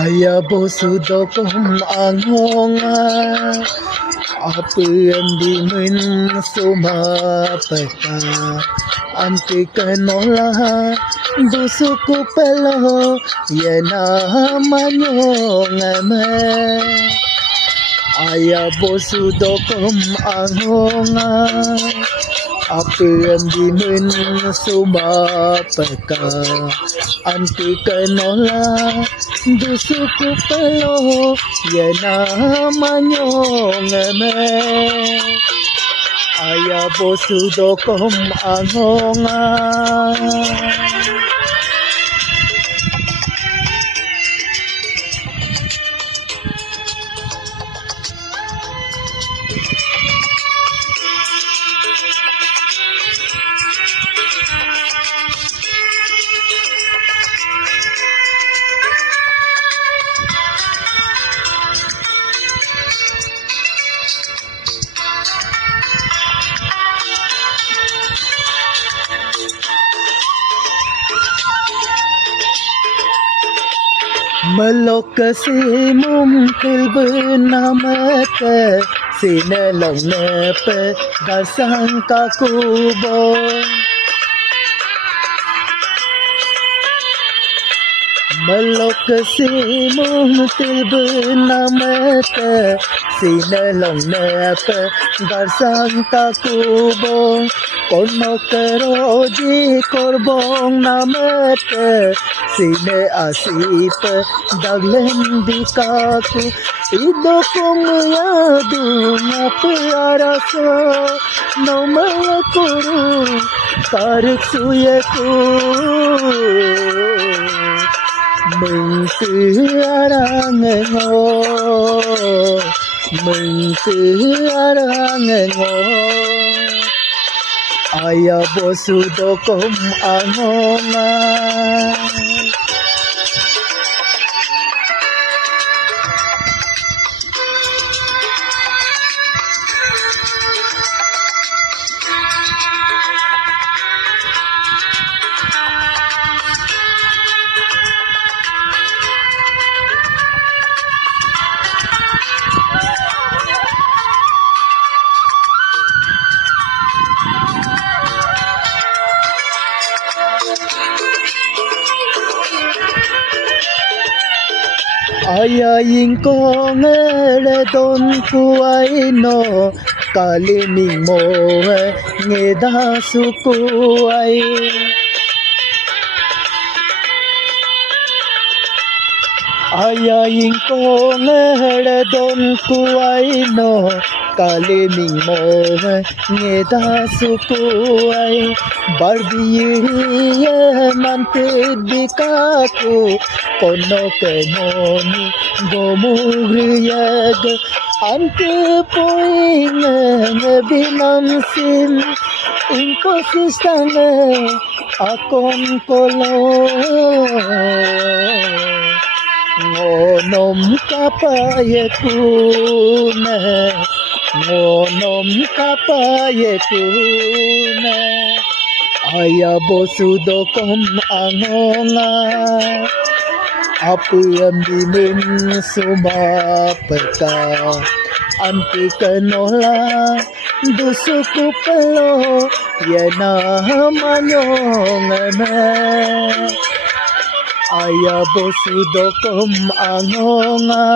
Ayah bosudokom angonga apa yang dimen sumapeta anti kenola busuku pelo ya namanya ngame. Ayah bosudokom angonga apa yang dimen sumapeta anti kenola busuku pelo ya namanya ngeme. Ayah bosudokom angonga. Melok si mungkil benamat sinelong nepe dasang kakubo. Melok si mungkil benamat sinelong nepe dasang kakubo. Kono keroji korbong namet sine asip daglen di kaku ido kumyadu ngapara so nomaya kuru tarik suyeku mengtiarangengo mengtiarangengo. Ayah bosudokom angonga. Ayah ingkong ele don kuai no kalining mo ngeda sukuai. Ayah ingkong ele don kuai no kalining mo ngeda sukuai. Barbiye mante dikaku kono kenoni gomuriyag ante poing binamsin inko sistane akon kolo ngonom kapayekune ngonom kapayekune. Ayah bosudokom angonga apa yang dimen sumapeta anti kenola busuku pelo ya namanya ngeme. Ayah bosudokom angonga.